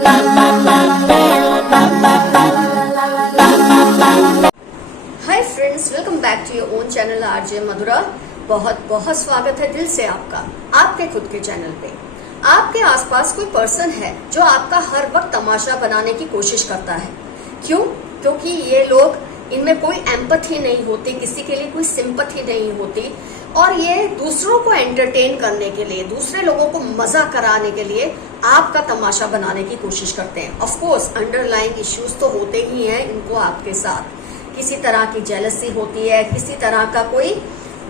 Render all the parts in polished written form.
Hi friends, welcome back to your own channel RJ Madhura. बहुत बहुत स्वागत है दिल से आपका आपके खुद के चैनल पे। आपके आसपास कोई पर्सन है जो आपका हर वक्त तमाशा बनाने की कोशिश करता है। क्यों? क्योंकि ये लोग, इनमें कोई एम्पैथी नहीं होती, किसी के लिए कोई सिंपैथी नहीं होती, और ये दूसरों को एंटरटेन करने के लिए, दूसरे लोगों को मजा कराने के लिए आपका तमाशा बनाने की कोशिश करते हैं। ऑफ कोर्स अंडरलाइंग इश्यूज तो होते ही हैं इनको आपके साथ। किसी तरह की जेलसी होती है, किसी तरह का कोई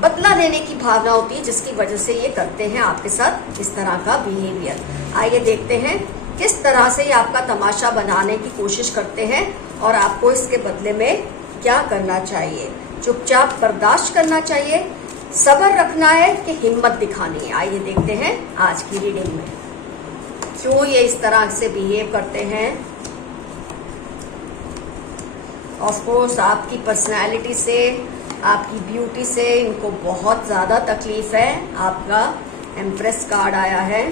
बदला लेने की भावना होती है, जिसकी वजह से ये करते हैं आपके साथ इस तरह का बिहेवियर। आइए देखते हैं किस तरह से ये आपका तमाशा बनाने की कोशिश करते हैं और आपको इसके बदले में क्या करना चाहिए। चुपचाप बर्दाश्त करना चाहिए, सब्र रखना है कि हिम्मत दिखानी है। आइए देखते हैं आज की रीडिंग में क्यों ये इस तरह से बिहेव करते हैं। ऑफ कोर्स आपकी पर्सनैलिटी से, आपकी ब्यूटी से इनको बहुत ज़्यादा तकलीफ है। आपका एम्प्रेस कार्ड आया है,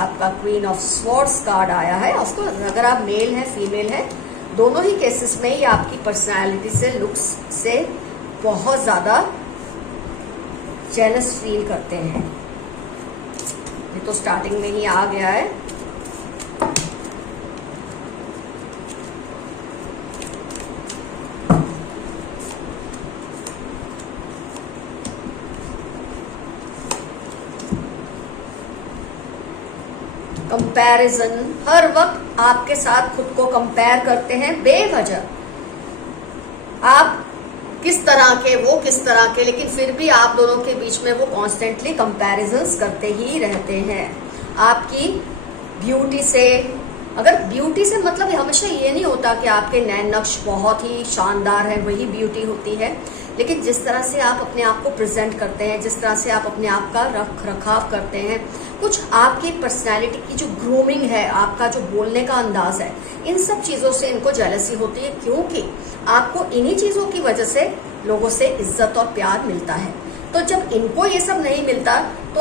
आपका क्वीन ऑफ स्वॉर्ड्स कार्ड आया है। ऑफ कोर्स अगर आप मेल है फीमेल है, दोनों ही केसेस में ही आपकी पर्सनैलिटी से, लुक्स से बहुत ज़्यादा जेलस फील करते हैं। ये तो स्टार्टिंग में ही आ गया है। कंपैरिजन, हर वक्त आपके साथ खुद को कंपेयर करते हैं बेवजह। आप किस तरह के, वो किस तरह के, लेकिन फिर भी आप दोनों के बीच में वो कॉन्स्टेंटली कंपैरिजन्स करते ही रहते हैं। आपकी ब्यूटी से, अगर ब्यूटी से मतलब हमेशा ये नहीं होता कि आपके नैन नक्श बहुत ही शानदार है, वही ब्यूटी होती है। लेकिन जिस तरह से आप अपने आप को प्रेजेंट करते हैं, जिस तरह से आप अपने आप का रख रखाव करते हैं, कुछ आपकी पर्सनैलिटी की जो ग्रूमिंग है, आपका जो बोलने का अंदाज है, इन सब चीज़ों से इनको जेलसी होती है, क्योंकि आपको इन्हीं चीज़ों की वजह से लोगों से इज्जत और प्यार मिलता है। तो जब इनको ये सब नहीं मिलता तो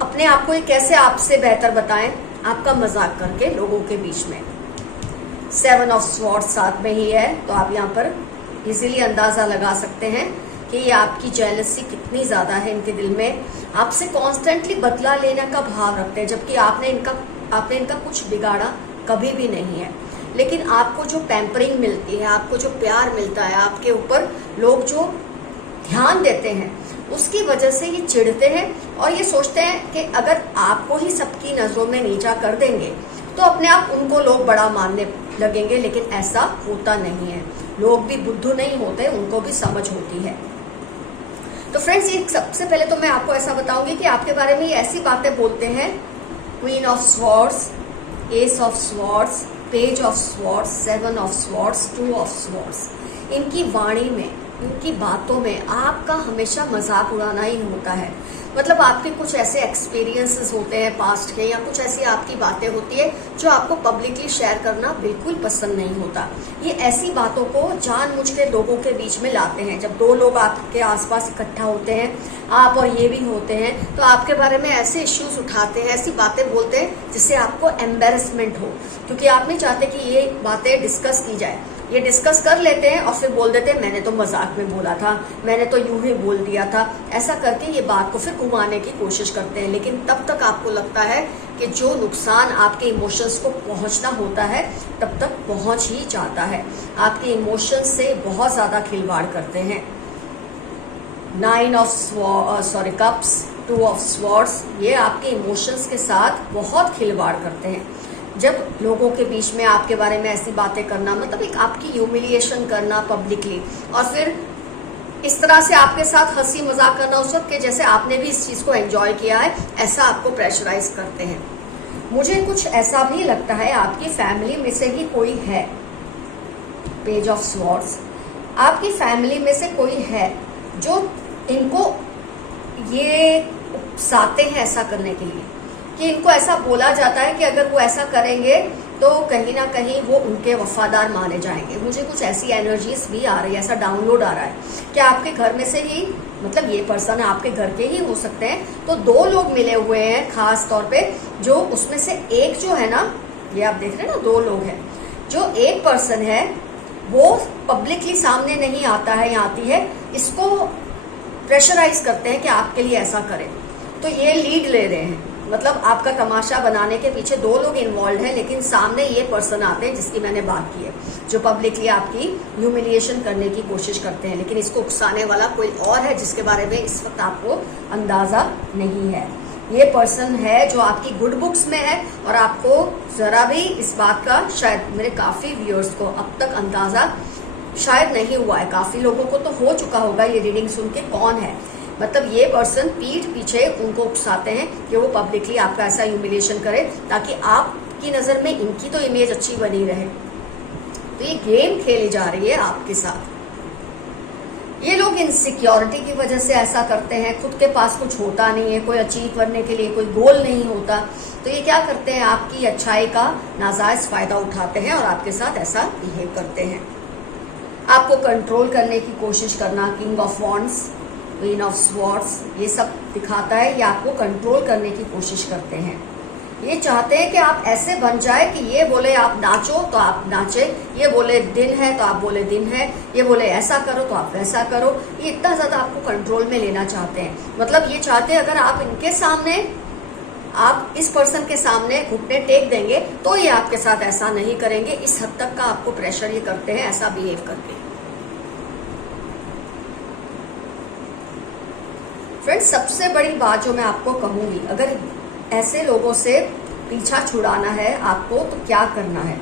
अपने आप को ये कैसे आपसे बेहतर बताएं? आपका मजाक करके लोगों के बीच में। 7 ऑफ स्वॉर्ड्स साथ में ही है, तो आप यहाँ पर इजीली अंदाजा लगा सकते हैं कि ये आपकी जेलसी कितनी ज्यादा है इनके दिल में। आपसे कॉन्स्टेंटली बदला लेने का भाव रखते हैं, जबकि आपने इनका कुछ बिगाड़ा कभी भी नहीं है। लेकिन आपको जो पैम्परिंग मिलती है, आपको जो प्यार मिलता है, आपके ऊपर लोग जो ध्यान देते हैं, उसकी वजह से ये चिढ़ते हैं और ये सोचते हैं कि अगर आपको ही सबकी नजरों में नीचा कर देंगे तो अपने आप उनको लोग बड़ा मानने लगेंगे। लेकिन ऐसा होता नहीं है। लोग भी बुद्धू नहीं होते, उनको भी समझ होती है। तो फ्रेंड्स, ये सबसे पहले तो मैं आपको ऐसा बताऊंगी कि आपके बारे में ये ऐसी बातें बोलते हैं। Queen of swords, S of swords, page of swords, 7 of swords, 2 of swords. इनकी वाणी में, इनकी बातों में आपका हमेशा मजाक उड़ाना ही होता है। मतलब आपके कुछ ऐसे एक्सपीरियंसेस होते हैं पास्ट के, या कुछ ऐसी आपकी बातें होती है जो आपको पब्लिकली शेयर करना बिल्कुल पसंद नहीं होता। ये ऐसी बातों को जानबूझ के लोगों के बीच में लाते हैं। जब 2 लोग आपके आसपास इकट्ठा होते हैं, आप और ये भी होते हैं, तो आपके बारे में ऐसे इश्यूज उठाते हैं, ऐसी बातें बोलते हैं जिससे आपको एम्बेरसमेंट हो, क्योंकि आप नहीं चाहते कि ये बातें डिस्कस की जाए। ये डिस्कस कर लेते हैं और फिर बोल देते हैं मैंने तो मजाक में बोला था, मैंने तो यूं ही बोल दिया था। ऐसा करके ये बात को फिर घुमाने की कोशिश करते हैं। लेकिन तब तक आपको लगता है कि जो नुकसान आपके इमोशंस को पहुंचना होता है तब तक पहुंच ही जाता है। आपके इमोशंस से बहुत ज्यादा खिलवाड़ करते हैं। 9 ऑफ कप्स, 2 ऑफ स्वॉर्ड्स, ये आपके इमोशंस के साथ बहुत खिलवाड़ करते हैं। जब लोगों के बीच में आपके बारे में ऐसी बातें करना, मतलब एक आपकी ह्यूमिलिएशन करना पब्लिकली, और फिर इस तरह से आपके साथ हंसी मजाक करना उस वक्त के जैसे आपने भी इस चीज को एंजॉय किया है, ऐसा आपको प्रेशराइज करते हैं। मुझे कुछ ऐसा भी लगता है आपकी फैमिली में से ही कोई है। पेज ऑफ स्वॉर्ड्स, आपकी फैमिली में से कोई है जो इनको ये उकसाते हैं ऐसा करने के लिए, कि इनको ऐसा बोला जाता है कि अगर वो ऐसा करेंगे तो कहीं ना कहीं वो उनके वफादार माने जाएंगे। मुझे कुछ ऐसी एनर्जीज भी आ रही है, ऐसा डाउनलोड आ रहा है कि आपके घर में से ही, मतलब ये पर्सन आपके घर के ही हो सकते हैं। तो 2 लोग मिले हुए हैं खास तौर पे, जो उसमें से एक जो है ना ये आप देख रहे हैं ना, 2 लोग हैं। जो एक पर्सन है वो पब्लिकली सामने नहीं आता है या आती है, इसको प्रेशराइज करते हैं कि आपके लिए ऐसा करें, तो ये लीड ले रहे हैं। मतलब आपका तमाशा बनाने के पीछे 2 लोग इन्वॉल्व हैं, लेकिन सामने ये पर्सन आते हैं जिसकी मैंने बात की है, जो पब्लिकली आपकी ह्यूमिलिएशन करने की कोशिश करते हैं, लेकिन इसको उकसाने वाला कोई और है जिसके बारे में इस वक्त आपको अंदाजा नहीं है। ये पर्सन है जो आपकी गुड बुक्स में है और आपको जरा भी इस बात का, शायद मेरे काफी व्यूअर्स को अब तक अंदाजा शायद नहीं हुआ है, काफी लोगों को तो हो चुका होगा ये रीडिंग सुन के कौन है। मतलब ये पर्सन पीठ पीछे उनको उकसाते हैं कि वो पब्लिकली आपका ऐसा ह्यूमिलिएशन करे ताकि आपकी नजर में इनकी तो इमेज अच्छी बनी रहे। तो ये गेम खेली जा रही है आपके साथ। ये लोग इनसिक्योरिटी की वजह से ऐसा करते हैं, खुद के पास कुछ होता नहीं है, कोई अचीव करने के लिए कोई गोल नहीं होता, तो ये क्या करते हैं, आपकी अच्छाई का नाजायज फायदा उठाते हैं और आपके साथ ऐसा बिहेव करते हैं। आपको कंट्रोल करने की कोशिश करना, king of wands, queen of swords, ये सब दिखाता है ये आपको कंट्रोल करने की कोशिश करते हैं। ये चाहते हैं कि आप ऐसे बन जाए कि ये बोले आप नाचो तो आप नाचे, ये बोले दिन है तो आप बोले दिन है, ये बोले ऐसा करो तो आप वैसा करो। ये इतना ज्यादा आपको कंट्रोल में लेना चाहते हैं। मतलब ये चाहते हैं अगर आप इनके सामने, आप इस पर्सन के सामने घुटने टेक देंगे तो ये आपके साथ ऐसा नहीं करेंगे। इस हद तक का आपको प्रेशर ये करते हैं ऐसा बिहेव करके। फ्रेंड्स, सबसे बड़ी बात जो मैं आपको कहूंगी, अगर ऐसे लोगों से पीछा छुड़ाना है आपको तो क्या करना है।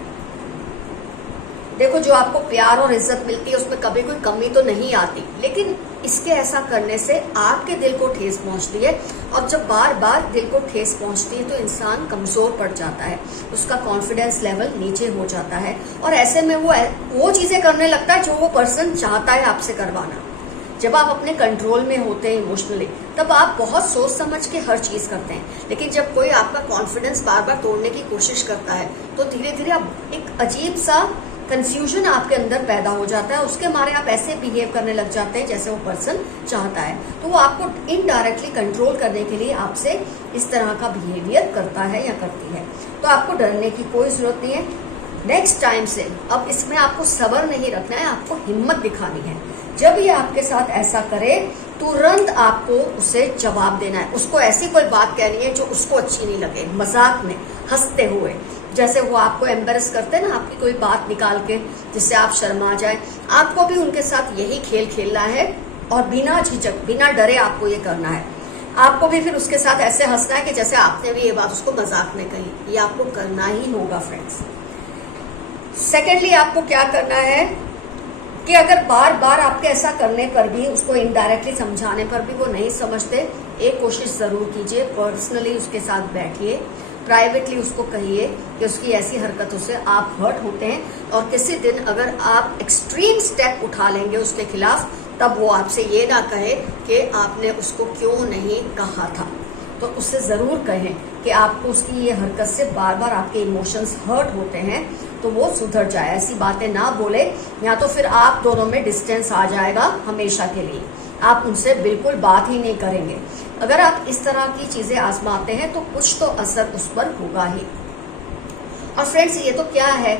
देखो, जो आपको प्यार और इज्जत मिलती है उसमें कभी कोई कमी तो नहीं आती, लेकिन इसके ऐसा करने से आपके दिल को ठेस पहुंचती है, और जब बार बार दिल को ठेस पहुंचती है तो इंसान कमजोर पड़ जाता है, उसका कॉन्फिडेंस लेवल नीचे हो जाता है, और ऐसे में वो चीजें करने लगता है जो वो पर्सन चाहता है आपसे करवाना। जब आप अपने कंट्रोल में होते हैं इमोशनली, तब आप बहुत सोच समझ के हर चीज करते हैं, लेकिन जब कोई आपका कॉन्फिडेंस बार बार तोड़ने की कोशिश करता है तो धीरे धीरे आप एक अजीब सा कंफ्यूजन आपके अंदर पैदा हो जाता है, उसके मारे आप ऐसे बिहेव करने लग जाते हैं जैसे वो पर्सन चाहता है। तो वो आपको इनडायरेक्टली कंट्रोल करने के लिए आपसे इस तरह का बिहेवियर करता है या करती है। तो आपको डरने की कोई जरूरत नहीं है। नेक्स्ट टाइम से अब इसमें आपको सब्र नहीं रखना है, आपको हिम्मत दिखानी है। जब ये आपके साथ ऐसा करे तुरंत आपको उसे जवाब देना है। उसको ऐसी कोई बात कहनी है जो उसको अच्छी नहीं लगे, मजाक में हंसते हुए, जैसे वो आपको एम्बेरस करते हैं ना, आपकी कोई बात निकाल के जिससे आप शर्मा जाए। आपको भी उनके साथ यही खेल खेलना है और बिना झिझक, बिना डरे आपको ये करना है। आपको भी फिर उसके साथ ऐसे हंसना है कि जैसे आपने भी ये बात उसको मजाक में कही। ये आपको करना ही होगा फ्रेंड्स। सेकेंडली, आपको क्या करना है कि अगर बार बार आपके ऐसा करने पर भी, उसको इनडायरेक्टली समझाने पर भी वो नहीं समझते, एक कोशिश जरूर कीजिए, पर्सनली उसके साथ बैठिए, प्राइवेटली उसको कहिए कि उसकी ऐसी हरकतों से आप हर्ट होते हैं, और किसी दिन अगर आप एक्सट्रीम स्टेप उठा लेंगे उसके खिलाफ, तब वो आपसे ये ना कहे कि आपने उसको क्यों नहीं कहा था। तो उससे जरूर कहें कि आपको उसकी ये हरकत से बार बार आपके इमोशंस हर्ट होते हैं, तो वो सुधर जाए। ऐसी बातें ना बोले, या तो फिर आप दोनों में डिस्टेंस आ जाएगा हमेशा के लिए, आप उनसे बिल्कुल बात ही नहीं करेंगे। अगर आप इस तरह की चीजें आजमाते हैं तो कुछ तो असर उस पर होगा ही। और फ्रेंड्स, ये तो क्या है,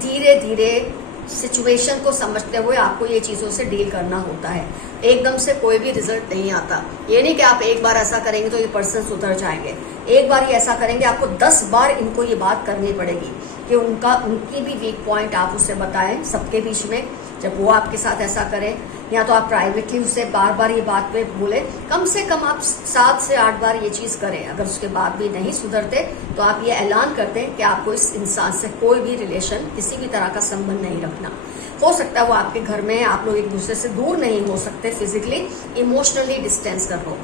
धीरे धीरे सिचुएशन को समझते हुए आपको ये चीजों से डील करना होता है। एकदम से कोई भी रिजल्ट नहीं आता। ये नहीं कि आप एक बार ऐसा करेंगे तो ये पर्सन सुधर जाएंगे। एक बार ये ऐसा करेंगे, आपको 10 बार इनको ये बात करनी पड़ेगी कि उनकी भी वीक पॉइंट आप उससे बताएं सबके बीच में। जब वो आपके साथ ऐसा करे, या तो आप प्राइवेटली उससे बार बार ये बात पे बोले, कम से कम आप 7 से 8 बार ये चीज करें। अगर उसके बाद भी नहीं सुधरते तो आप ये ऐलान कर दें कि आपको इस इंसान से कोई भी रिलेशन, किसी भी तरह का संबंध नहीं रखना। हो सकता है वो आपके घर में है, आप लोग एक दूसरे से दूर नहीं हो सकते, फिजिकली इमोशनली डिस्टेंस कर लो,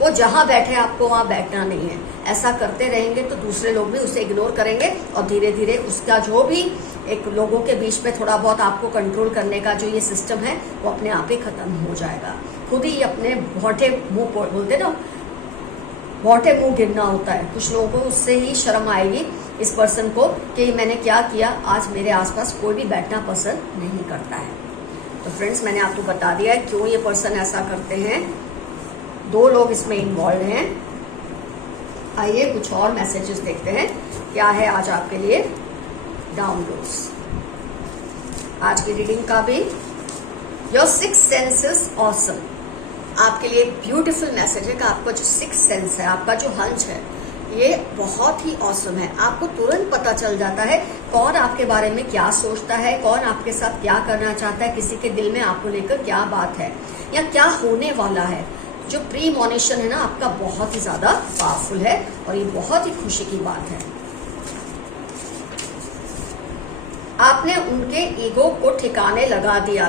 वो जहां बैठे आपको वहां बैठना नहीं है। ऐसा करते रहेंगे तो दूसरे लोग भी उसे इग्नोर करेंगे, और धीरे धीरे उसका जो भी एक लोगों के बीच में थोड़ा बहुत आपको कंट्रोल करने का जो ये सिस्टम है वो अपने आप ही खत्म हो जाएगा। खुद ही अपने भौटे मुंह बोलते ना, भौटे मुंह गिरना होता है। कुछ लोगों को उससे ही शर्म आएगी इस पर्सन को कि मैंने क्या किया, आज मेरे आसपास कोई भी बैठना पसंद नहीं करता है। तो फ्रेंड्स, मैंने आपको बता दिया है क्यों ये पर्सन ऐसा करते हैं। 2 लोग इसमें इन्वॉल्व हैं। आइए कुछ और मैसेजेस देखते हैं क्या है आज आपके लिए डाउनलोड्स। आज की रीडिंग का भी your six sense is awesome. आपके लिए ब्यूटीफुल मैसेज है कि आपका जो सिक्स सेंस है, आपका जो हंच है, ये बहुत ही ऑसम है। आपको तुरंत पता चल जाता है कौन आपके बारे में क्या सोचता है, कौन आपके साथ क्या करना चाहता है, किसी के दिल में आपको लेकर क्या बात है या क्या होने वाला है। जो प्री मॉनिशन है ना आपका, बहुत ही ज्यादा पावरफुल है और ये बहुत ही खुशी की बात है। आपने उनके ईगो को ठिकाने लगा दिया।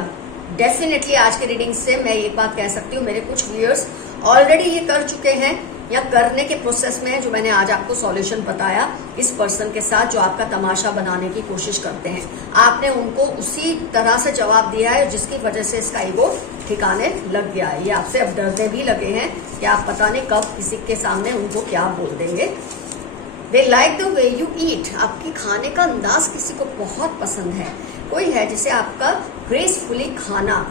डेफिनेटली आज की रीडिंग से मैं एक बात कह सकती हूँ, मेरे कुछ व्यूअर्स ऑलरेडी ये कर चुके हैं या करने के प्रोसेस में है, जो मैंने आज आपको सॉल्यूशन बताया इस पर्सन के साथ जो आपका तमाशा बनाने की कोशिश करते हैं। आपने उनको उसी तरह से जवाब दिया है जिसकी वजह से इसका ईगो ठिकाने लग गया है। ये आपसे अब डरने भी लगे हैं कि आप पता नहीं कब किसी के सामने उनको क्या बोल देंगे। They like the way you eat. आपकी खाने का अंदाज किसी को बहुत पसंद है। कोई है जिसे आपका ग्रेसफुली खाना,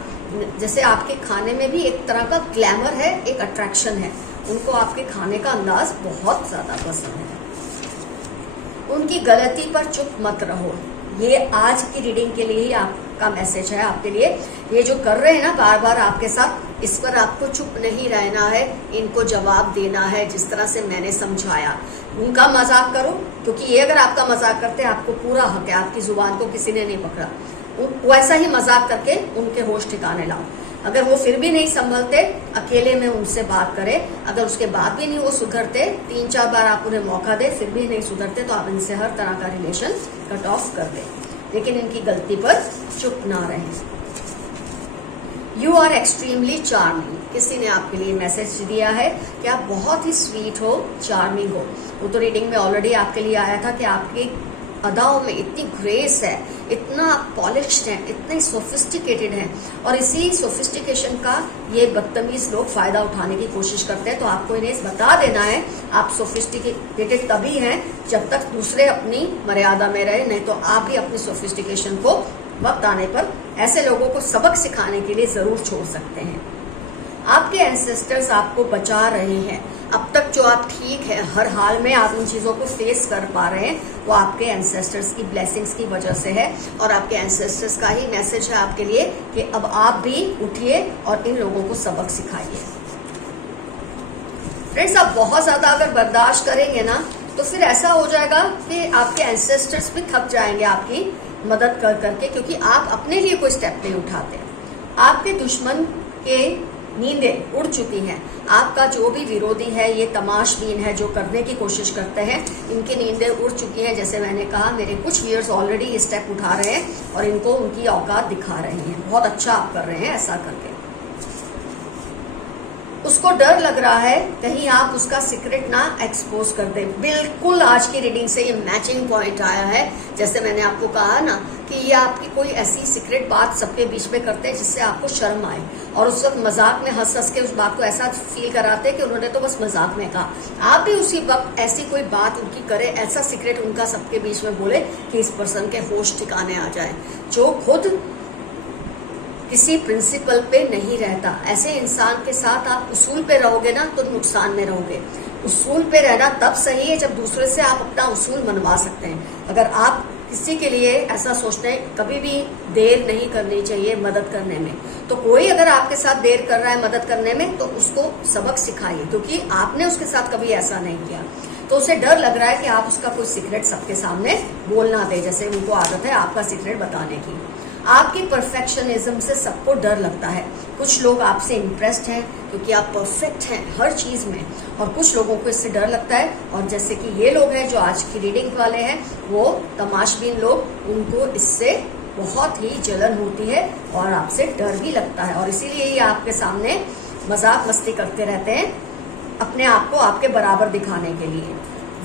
जैसे आपके खाने में भी एक तरह का ग्लैमर है, एक अट्रैक्शन है, उनको आपके खाने का अंदाज बहुत ज्यादा पसंद है। उनकी गलती पर चुप मत रहो। ये आज की रीडिंग के लिए ही आपका मैसेज है आपके लिए। ये जो कर रहे हैं ना बार बार आपके साथ, इस पर आपको चुप नहीं रहना है, इनको जवाब देना है जिस तरह से मैंने समझाया। उनका मजाक करो, क्योंकि ये अगर आपका मजाक करते हैं आपको पूरा हक है, आपकी जुबान को किसी ने नहीं पकड़ा। वैसा ही मजाक करके उनके होश ठिकाने लाओ। अगर वो फिर भी नहीं संभलते, अकेले में उनसे बात करें। अगर उसके बाद भी नहीं वो सुधरते, 3-4 बार आप उन्हें मौका दे, फिर भी नहीं सुधरते, तो आप इनसे हर तरह का रिलेशन कट ऑफ कर दें, लेकिन इनकी गलती पर चुप ना रहें। You are extremely charming. किसी ने आपके लिए मैसेज दिया है कि आप बहुत ही स्वीट हो, चार्मिंग हो। वो तो रीडिंग में ऑलरेडी आपके लिए आया था कि आपकी अदाओं में इतनी ग्रेस है, इतना पॉलिश्ड है, इतने सोफिस्टिकेटेड हैं, और इसी सोफिस्टिकेशन का ये बदतमीज लोग फायदा उठाने की कोशिश करते हैं। तो आपको इन्हें बता देना है आप सोफिस्टिकेटेड तभी हैं जब तक दूसरे अपनी मर्यादा में रहे, नहीं तो आप भी अपनी सोफिस्टिकेशन को वक्त आने पर ऐसे लोगों को सबक सिखाने के लिए जरूर छोड़ सकते हैं। आपके एंसेस्टर्स आपको बचा रहे हैं। अब तक जो आप ठीक है, हर हाल में आप इन चीजों को फेस कर पा रहे हैं, वो आपके एंसेस्टर्स की ब्लेसिंग्स की वजह से है। और आपके एंसेस्टर्स का ही मैसेज है आपके लिए कि अब आप भी उठिए और इन लोगों को सबक सिखाइए। फ्रेंड्स, आप बहुत ज्यादा अगर बर्दाश्त करेंगे ना, तो फिर ऐसा हो जाएगा कि आपके एंसेस्टर्स भी थक जाएंगे आपकी मदद कर करके, क्योंकि आप अपने लिए कोई स्टेप नहीं उठाते। आपके दुश्मन के नींदें उड़ चुकी हैं। आपका जो भी विरोधी है, ये तमाशबीन है जो करने की कोशिश करते हैं, इनकी नींदें उड़ चुकी हैं। जैसे मैंने कहा, मेरे कुछ व्यूअर्स ऑलरेडी ये स्टेप उठा रहे हैं और इनको उनकी औकात दिखा रहे हैं। बहुत अच्छा आप कर रहे हैं ऐसा करके। उसको डर लग रहा है कहीं आप उसका सीक्रेट ना एक्सपोज कर दे। बिल्कुल आज की रीडिंग से ये मैचिंग पॉइंट आया है। जैसे मैंने आपको कहा ना कि ये आपकी कोई ऐसी सीक्रेट बात सबके बीच में करते हैं जिससे आपको शर्म आए, और उस वक्त मजाक में हंस हंस के उस बात को ऐसा फील कराते हैं कि उन्होंने तो बस मजाक में कहा। आप भी उसी वक्त ऐसी कोई बात उनकी करे, ऐसा सीक्रेट उनका सबके बीच में बोले कि इस पर्सन के होश ठिकाने आ जाए। जो खुद किसी प्रिंसिपल पे नहीं रहता, ऐसे इंसान के साथ आप उसूल पे रहोगे ना तो नुकसान में रहोगे। उसूल पे रहना तब सही है जब दूसरे से आप अपना उसूल मनवा सकते हैं। अगर आप किसी के लिए ऐसा सोचते हैं, कभी भी देर नहीं करनी चाहिए मदद करने में। तो कोई अगर आपके साथ देर कर रहा है मदद करने में, तो उसको सबक सिखाइए, क्योंकि आपने उसके साथ कभी ऐसा नहीं किया। तो उसे डर लग रहा है कि आप उसका कोई सीक्रेट सबके सामने बोल ना दे, जैसे उनको आदत है आपका सीक्रेट बताने की। आपकी परफेक्शनिज्म से सबको डर लगता है। कुछ लोग आपसे इम्प्रेस्ड हैं क्योंकि आप परफेक्ट हैं हर चीज में, और कुछ लोगों को इससे डर लगता है। और जैसे कि ये लोग हैं जो आज की रीडिंग वाले हैं, वो तमाशबीन लोग, उनको इससे बहुत ही जलन होती है और आपसे डर भी लगता है, और इसीलिए ये आपके सामने मजाक मस्ती करते रहते हैं अपने आप को आपके बराबर दिखाने के लिए।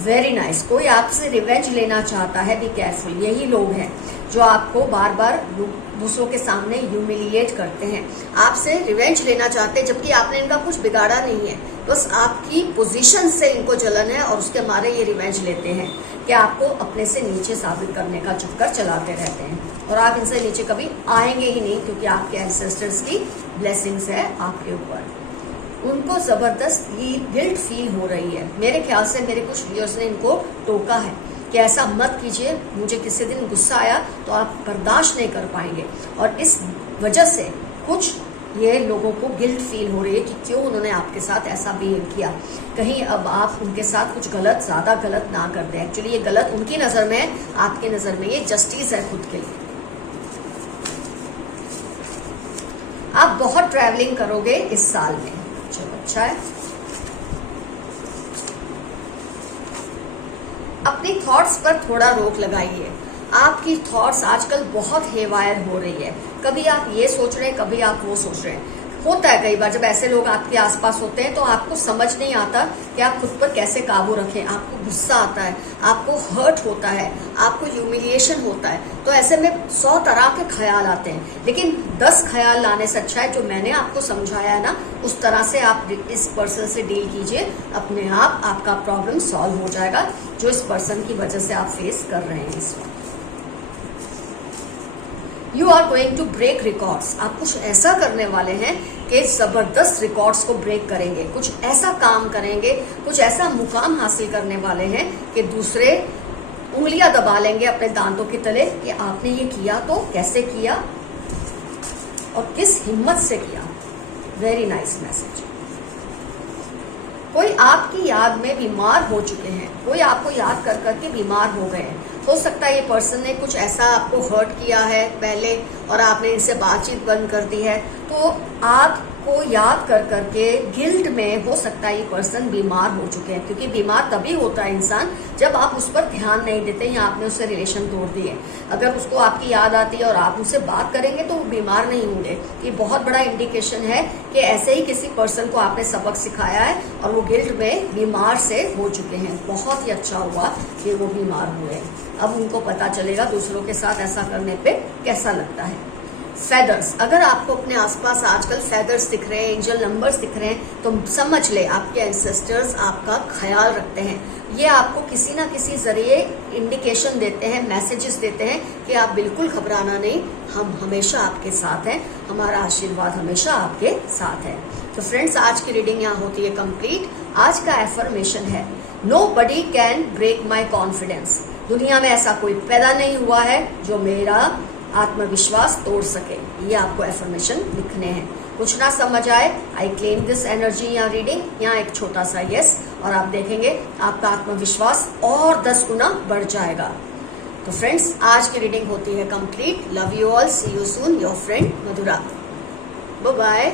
Very nice. कोई आपसे रिवेंज लेना चाहता है, बी केयरफुल। यही लोग हैं जो आपको बार बार दूसरों के सामने ह्यूमिलिएट करते हैं, आपसे रिवेंज लेना चाहते हैं, जबकि आपने इनका कुछ बिगाड़ा नहीं है। बस आपकी पोजीशन से इनको जलन है और उसके मारे ये रिवेंज लेते हैं कि आपको अपने से नीचे साबित करने का चक्कर चलाते रहते हैं, और आप इनसे नीचे कभी आएंगे ही नहीं, क्योंकि आपके एंसेस्टर्स की ब्लेसिंग्स है आपके ऊपर। उनको जबरदस्त गिल्ट फील हो रही है। मेरे ख्याल से मेरे कुछ व्यूअर्स ने इनको टोका है कि ऐसा मत कीजिए, मुझे किसी दिन गुस्सा आया तो आप बर्दाश्त नहीं कर पाएंगे, और इस वजह से कुछ ये लोगों को गिल्ट फील हो रही है कि क्यों उन्होंने आपके साथ ऐसा बिहेव किया। कहीं अब आप उनके साथ कुछ गलत, ज्यादा गलत ना कर दें। एक्चुअली ये गलत उनकी नजर में है, आपकी नजर में ये जस्टिस है खुद के लिए। आप बहुत ट्रैवलिंग करोगे इस साल में, चलो अच्छा है। अपनी थॉट्स पर थोड़ा रोक लगाइए। आपकी थॉट्स आजकल बहुत हेवायर हो रही है, कभी आप ये सोच रहे हैं, कभी आप वो सोच रहे हैं। होता है कई बार जब ऐसे लोग आपके आसपास होते हैं तो आपको समझ नहीं आता कि आप खुद पर कैसे काबू रखें। आपको गुस्सा आता है, आपको हर्ट होता है, आपको ह्यूमिलिएशन होता है, तो ऐसे में 100 तरह के ख्याल आते हैं। लेकिन 10 ख्याल लाने से अच्छा है जो मैंने आपको समझाया है ना, उस तरह से आप इस पर्सन से डील कीजिए, अपने आप आपका प्रॉब्लम सॉल्व हो जाएगा जो इस पर्सन की वजह से आप फेस कर रहे हैं इस वक्त। You are going to break records. आप कुछ ऐसा करने वाले हैं कि जबरदस्त रिकॉर्ड्स को ब्रेक करेंगे, कुछ ऐसा काम करेंगे, कुछ ऐसा मुकाम हासिल करने वाले हैं कि दूसरे उंगलियां दबा लेंगे अपने दांतों के तले कि आपने ये किया तो कैसे किया और किस हिम्मत से किया। Very nice message. कोई आपकी याद में बीमार हो चुके हैं, कोई आपको याद कर करके बीमार हो गए हैं। हो सकता है ये पर्सन ने कुछ ऐसा आपको हर्ट किया है पहले और आपने इनसे बातचीत बंद कर दी है, तो आपको याद कर करके गिल्ट में हो सकता है ये पर्सन बीमार हो चुके हैं। क्योंकि बीमार तभी होता है इंसान जब आप उस पर ध्यान नहीं देते या आपने उससे रिलेशन तोड़ दिए। अगर उसको आपकी याद आती है और आप उससे बात करेंगे तो वो बीमार नहीं होंगे। ये बहुत बड़ा इंडिकेशन है कि ऐसे ही किसी पर्सन को आपने सबक सिखाया है और वो गिल्ट में बीमार से हो चुके हैं। बहुत ही अच्छा हुआ कि वो बीमार हुए। अब उनको पता चलेगा दूसरों के साथ ऐसा करने पे कैसा लगता है। फेदर्स, अगर आपको अपने आसपास आजकल फेदर्स दिख रहे हैं, एंजल नंबर्स दिख रहे हैं, तो समझ ले आपके एंसेस्टर्स आपका ख्याल रखते हैं। ये आपको किसी ना किसी जरिए इंडिकेशन देते हैं, मैसेजेस देते हैं कि आप बिल्कुल घबराना नहीं, हम हमेशा आपके साथ हैं, हमारा आशीर्वाद हमेशा आपके साथ है। तो फ्रेंड्स, आज की रीडिंग यहाँ होती है कंप्लीट। आज का एफर्मेशन है, nobody can break my confidence. दुनिया में ऐसा कोई पैदा नहीं हुआ है जो मेरा आत्मविश्वास तोड़ सके। ये आपको एफर्मेशन लिखने हैं। कुछ ना समझ आए, आई क्लेम दिस एनर्जी या रीडिंग, यहाँ एक छोटा सा यस, और आप देखेंगे आपका आत्मविश्वास और 10 गुना बढ़ जाएगा। तो फ्रेंड्स, आज की रीडिंग होती है complete. Love you all, see you soon, your friend Madhura. Bye bye.